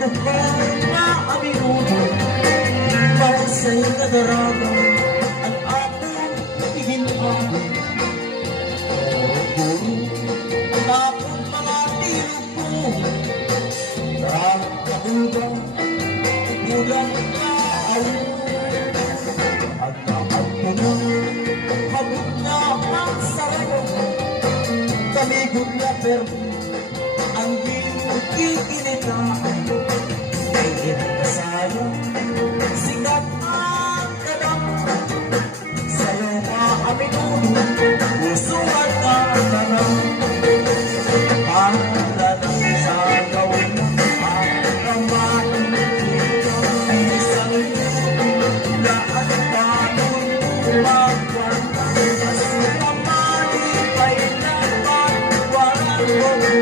Mukhang maaminuno para sa'yo nadarama ang aking ihinaan. Guru, ang aking mga tiro ko, nakakahugang kulang na ayaw. At nakagpunong habog na ang sarap. Kami gula pero ang kikinitahan ay inasayang sikat ang kadam. Sa'yo maaminuno, puso at katanang para lang sa gawin ang kamahin ng isang lahat pano'y magwanta. Mas naman ipa'y naman walang